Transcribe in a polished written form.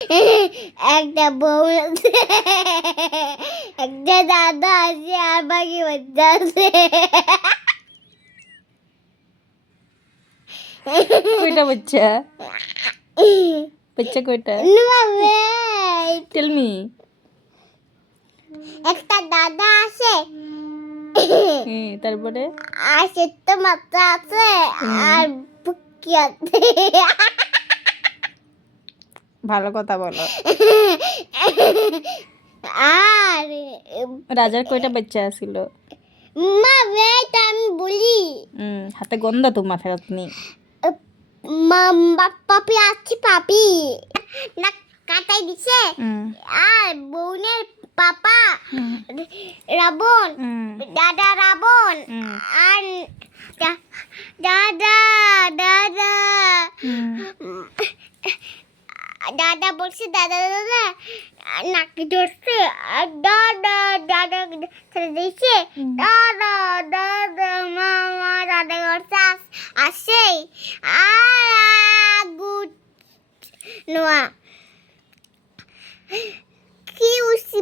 একটা বউ আছে, একটা দাদা আছে, আর বাকি বাচ্চা আছে। কয়টা বাচ্চা? বাচ্চা কয়টা? Tell me. একটা দাদা আছে, তারপরে আর সেটা মাত্রা আছে, আর বুকি আছে। ভালো কথা বলো। আর রাজার কয়টা বাচ্চা ছিল? মা ওয়েট আমি বলি। হাতে গন্ধ তো মাথায় নেই। পাপি আছে, পাপি না কাটাই দিছে। আর বোনের পাপা রাবণ, দাদা রাবণ, আর দাদা দাদা দাদা বলছে দাদা দাদা নাকি ধরছে, আর দাদা দাদা ছেড়ে দিয়েছে। দাদা দাদা মামা দাদা করছে আসে, আর গুড নোয়া কি উসি